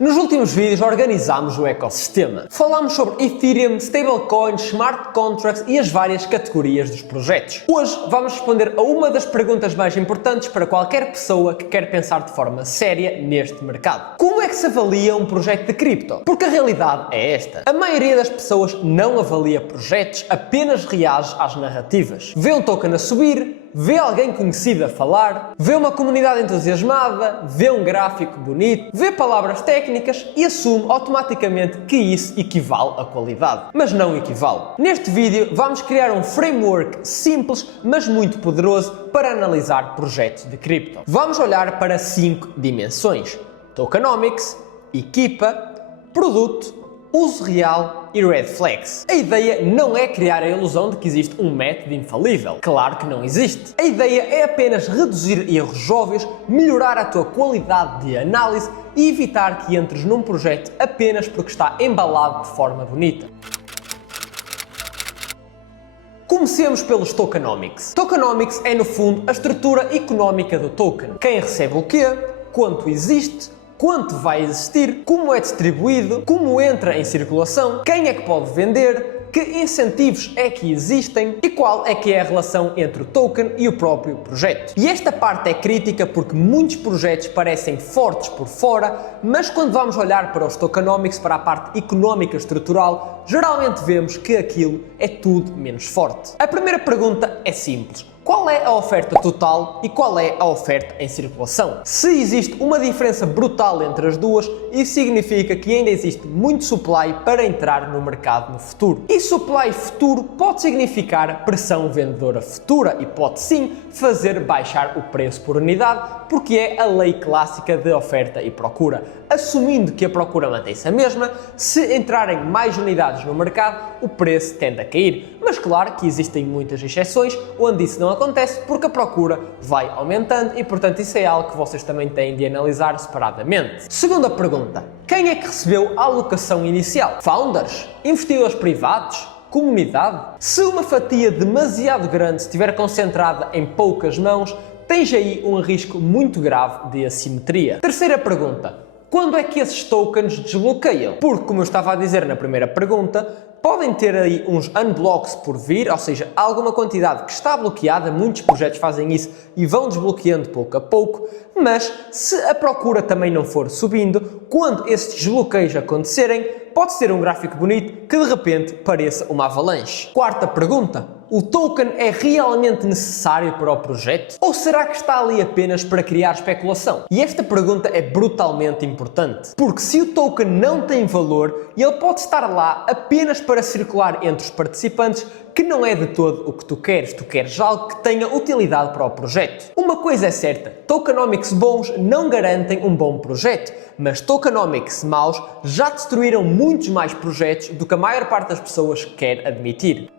Nos últimos vídeos organizámos o ecossistema. Falámos sobre Ethereum, stablecoins, smart contracts e as várias categorias dos projetos. Hoje vamos responder a uma das perguntas mais importantes para qualquer pessoa que quer pensar de forma séria neste mercado. Como é que se avalia um projeto de cripto? Porque a realidade é esta. A maioria das pessoas não avalia projetos, apenas reage às narrativas. Vê um token a subir, vê alguém conhecido a falar, vê uma comunidade entusiasmada, vê um gráfico bonito, vê palavras técnicas e assume automaticamente que isso equivale a qualidade. Mas não equivale. Neste vídeo vamos criar um framework simples, mas muito poderoso para analisar projetos de cripto. Vamos olhar para 5 dimensões: tokenomics, equipa, produto, uso real e red flags. A ideia não é criar a ilusão de que existe um método infalível. Claro que não existe. A ideia é apenas reduzir erros óbvios, melhorar a tua qualidade de análise e evitar que entres num projeto apenas porque está embalado de forma bonita. Comecemos pelos tokenomics. Tokenomics é, no fundo, a estrutura económica do token. Quem recebe o quê? Quanto existe? Quanto vai existir, como é distribuído, como entra em circulação, quem é que pode vender, que incentivos é que existem e qual é que é a relação entre o token e o próprio projeto. E esta parte é crítica porque muitos projetos parecem fortes por fora, mas quando vamos olhar para os tokenomics, para a parte económica estrutural, geralmente vemos que aquilo é tudo menos forte. A primeira pergunta é simples: qual é a oferta total e qual é a oferta em circulação? Se existe uma diferença brutal entre as duas, isso significa que ainda existe muito supply para entrar no mercado no futuro. E supply futuro pode significar pressão vendedora futura e pode sim fazer baixar o preço por unidade, porque é a lei clássica de oferta e procura. Assumindo que a procura mantém-se a mesma, se entrarem mais unidades no mercado, o preço tende a cair. Mas claro que existem muitas exceções onde isso não acontece porque a procura vai aumentando e, portanto, isso é algo que vocês também têm de analisar separadamente. Segunda pergunta: quem é que recebeu a alocação inicial? Founders? Investidores privados? Comunidade? Se uma fatia demasiado grande estiver concentrada em poucas mãos, tens aí um risco muito grave de assimetria. Terceira pergunta: quando é que esses tokens desbloqueiam? Porque, como eu estava a dizer na primeira pergunta, podem ter aí uns unblocks por vir, ou seja, alguma quantidade que está bloqueada, muitos projetos fazem isso e vão desbloqueando pouco a pouco, mas se a procura também não for subindo, quando esses desbloqueios acontecerem, pode ser um gráfico bonito que de repente pareça uma avalanche. Quarta pergunta: o token é realmente necessário para o projeto? Ou será que está ali apenas para criar especulação? E esta pergunta é brutalmente importante, porque se o token não tem valor, ele pode estar lá apenas para circular entre os participantes, que não é de todo o que tu queres algo que tenha utilidade para o projeto. Uma coisa é certa: tokenomics bons não garantem um bom projeto, mas tokenomics maus já destruíram muitos mais projetos do que a maior parte das pessoas quer admitir.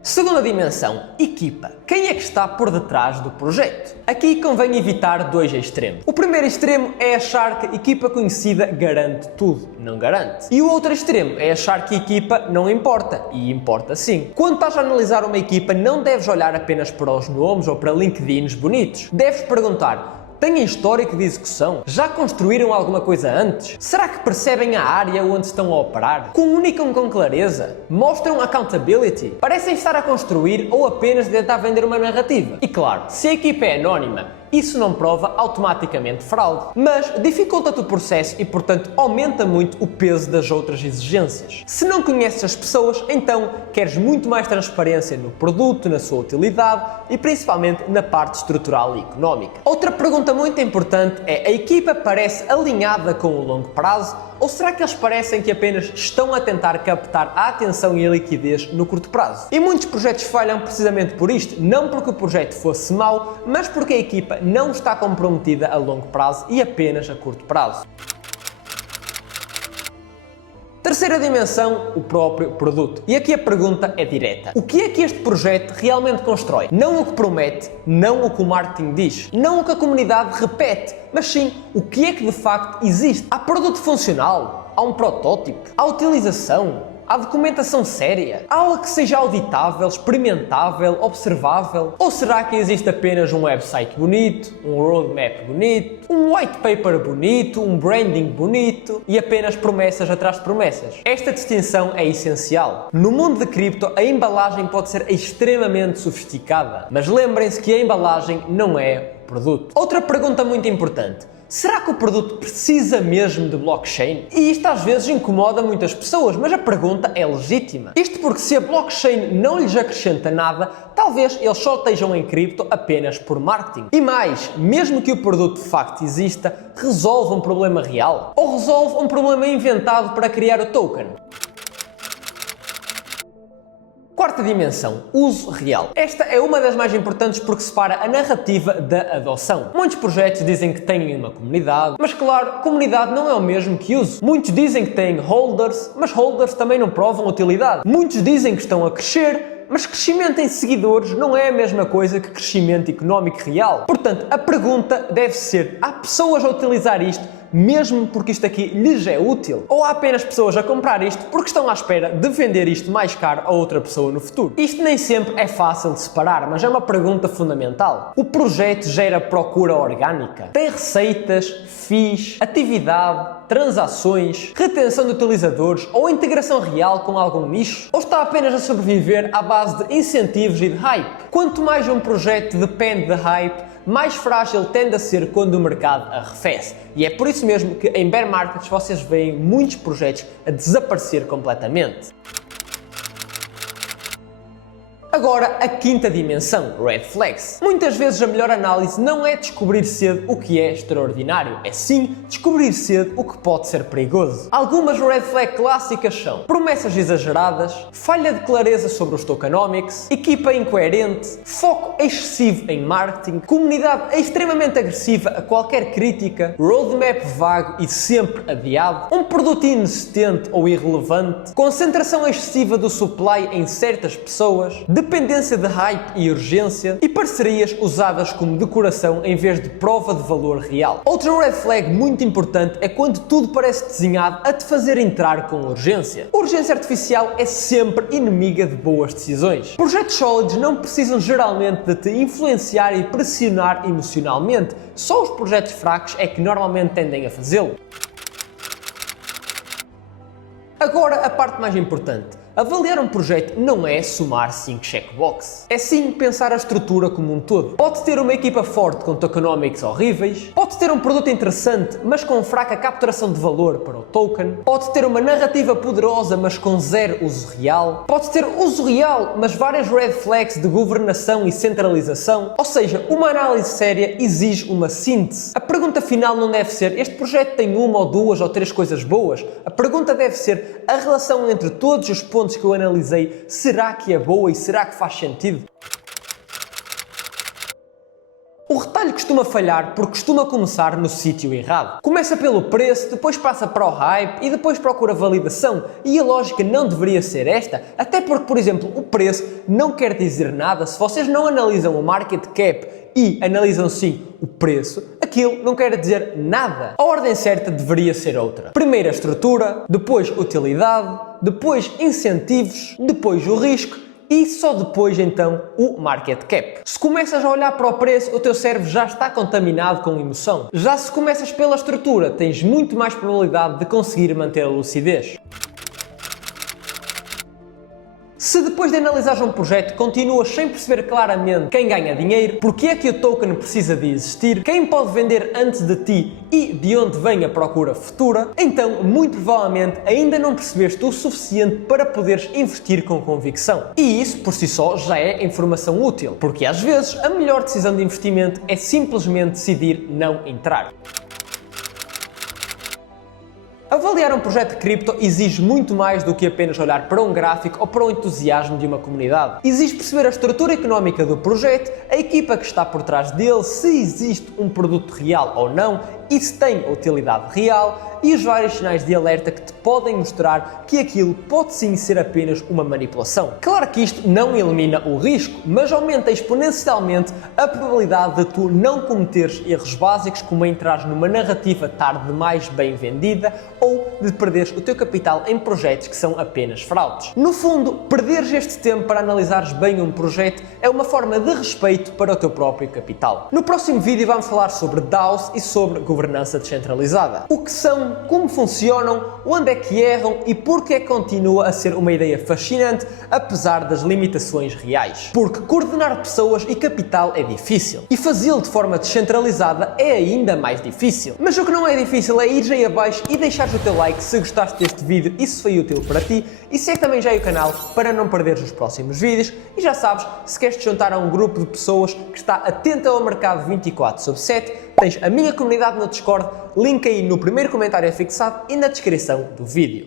Segunda dimensão: equipa. Quem é que está por detrás do projeto? Aqui convém evitar dois extremos. O primeiro extremo é achar que a equipa conhecida garante tudo. Não garante. E o outro extremo é achar que a equipa não importa. E importa sim. Quando estás a analisar uma equipa, não deves olhar apenas para os nomes ou para LinkedIns bonitos. Deves perguntar: têm histórico de execução? Já construíram alguma coisa antes? Será que percebem a área onde estão a operar? Comunicam com clareza? Mostram accountability? Parecem estar a construir ou apenas tentar vender uma narrativa? E claro, se a equipa é anónima, isso não prova automaticamente fraude, mas dificulta-te o processo e, portanto, aumenta muito o peso das outras exigências. Se não conheces as pessoas, então queres muito mais transparência no produto, na sua utilidade e principalmente na parte estrutural e económica. Outra pergunta muito importante é: a equipa parece alinhada com o longo prazo ou será que eles parecem que apenas estão a tentar captar a atenção e a liquidez no curto prazo? E muitos projetos falham precisamente por isto, não porque o projeto fosse mau, mas porque a equipa não está comprometida a longo prazo e apenas a curto prazo. Terceira dimensão: o próprio produto. E aqui a pergunta é direta: o que é que este projeto realmente constrói? Não o que promete, não o que o marketing diz, não o que a comunidade repete, mas sim o que é que de facto existe. Há produto funcional? Há um protótipo? Há utilização? Há documentação séria? Há algo que seja auditável, experimentável, observável? Ou será que existe apenas um website bonito, um roadmap bonito, um white paper bonito, um branding bonito e apenas promessas atrás de promessas? Esta distinção é essencial. No mundo de cripto, a embalagem pode ser extremamente sofisticada, mas lembrem-se que a embalagem não é o produto. Outra pergunta muito importante. Será que o produto precisa mesmo de blockchain? E isto às vezes incomoda muitas pessoas, mas a pergunta é legítima. Isto porque se a blockchain não lhes acrescenta nada, talvez eles só estejam em cripto apenas por marketing. E mais, mesmo que o produto de facto exista, resolve um problema real? Ou resolve um problema inventado para criar o token? Quarta dimensão, uso real. Esta é uma das mais importantes porque separa a narrativa da adoção. Muitos projetos dizem que têm uma comunidade, mas claro, comunidade não é o mesmo que uso. Muitos dizem que têm holders, mas holders também não provam utilidade. Muitos dizem que estão a crescer, mas crescimento em seguidores não é a mesma coisa que crescimento económico real. Portanto, a pergunta deve ser, há pessoas a utilizar isto mesmo porque isto aqui lhes é útil? Ou há apenas pessoas a comprar isto porque estão à espera de vender isto mais caro a outra pessoa no futuro? Isto nem sempre é fácil de separar, mas é uma pergunta fundamental. O projeto gera procura orgânica? Tem receitas, fees, atividade, transações, retenção de utilizadores ou integração real com algum nicho? Ou está apenas a sobreviver à base de incentivos e de hype? Quanto mais um projeto depende de hype, mais frágil tende a ser quando o mercado arrefece. E é por isso mesmo que em bear markets vocês veem muitos projetos a desaparecer completamente. Agora, a quinta dimensão, Red Flags. Muitas vezes a melhor análise não é descobrir cedo o que é extraordinário, é sim descobrir cedo o que pode ser perigoso. Algumas Red Flag clássicas são promessas exageradas, falha de clareza sobre os tokenomics, equipa incoerente, foco excessivo em marketing, comunidade extremamente agressiva a qualquer crítica, roadmap vago e sempre adiado, um produto inexistente ou irrelevante, concentração excessiva do supply em certas pessoas, dependência de hype e urgência e parcerias usadas como decoração em vez de prova de valor real. Outra red flag muito importante é quando tudo parece desenhado a te fazer entrar com urgência. A urgência artificial é sempre inimiga de boas decisões. Projetos sólidos não precisam geralmente de te influenciar e pressionar emocionalmente. Só os projetos fracos é que normalmente tendem a fazê-lo. Agora a parte mais importante. Avaliar um projeto não é somar 5 checkboxes. É sim pensar a estrutura como um todo. Pode ter uma equipa forte com tokenomics horríveis, pode ter um produto interessante mas com fraca capturação de valor para o token, pode ter uma narrativa poderosa mas com zero uso real, pode ter uso real mas várias red flags de governação e centralização. Ou seja, uma análise séria exige uma síntese. A pergunta final não deve ser este projeto tem uma ou duas ou três coisas boas. A pergunta deve ser a relação entre todos os pontos que eu analisei, será que é boa e será que faz sentido? O retalho costuma falhar porque costuma começar no sítio errado. Começa pelo preço, depois passa para o hype e depois procura validação. E a lógica não deveria ser esta, até porque, por exemplo, o preço não quer dizer nada se vocês não analisam o market cap e analisam sim o preço, aquilo não quer dizer nada. A ordem certa deveria ser outra. Primeiro a estrutura, depois utilidade, depois incentivos, depois o risco e só depois então o market cap. Se começas a olhar para o preço, o teu cérebro já está contaminado com emoção. Já se começas pela estrutura, tens muito mais probabilidade de conseguir manter a lucidez. Se depois de analisar um projeto continuas sem perceber claramente quem ganha dinheiro, porque é que o token precisa de existir, quem pode vender antes de ti e de onde vem a procura futura, então muito provavelmente ainda não percebeste o suficiente para poderes investir com convicção. E isso por si só já é informação útil, porque às vezes a melhor decisão de investimento é simplesmente decidir não entrar. Avaliar um projeto de cripto exige muito mais do que apenas olhar para um gráfico ou para o entusiasmo de uma comunidade. Exige perceber a estrutura económica do projeto, a equipa que está por trás dele, se existe um produto real ou não e se tem utilidade real, e os vários sinais de alerta que te podem mostrar que aquilo pode sim ser apenas uma manipulação. Claro que isto não elimina o risco, mas aumenta exponencialmente a probabilidade de tu não cometeres erros básicos como entrares numa narrativa tarde demais bem vendida ou de perderes o teu capital em projetos que são apenas fraudes. No fundo, perderes este tempo para analisares bem um projeto é uma forma de respeito para o teu próprio capital. No próximo vídeo vamos falar sobre DAOs e sobre governança descentralizada. O que são, como funcionam, onde é que erram e porque é que continua a ser uma ideia fascinante apesar das limitações reais. Porque coordenar pessoas e capital é difícil e fazê-lo de forma descentralizada é ainda mais difícil. Mas o que não é difícil é ir aí abaixo e deixares o teu like se gostaste deste vídeo e se foi útil para ti, e segue também já aí o canal para não perderes os próximos vídeos. E já sabes, se queres te juntar a um grupo de pessoas que está atenta ao mercado 24/7, tens a minha comunidade no Discord, link aí no primeiro comentário fixado e na descrição do vídeo.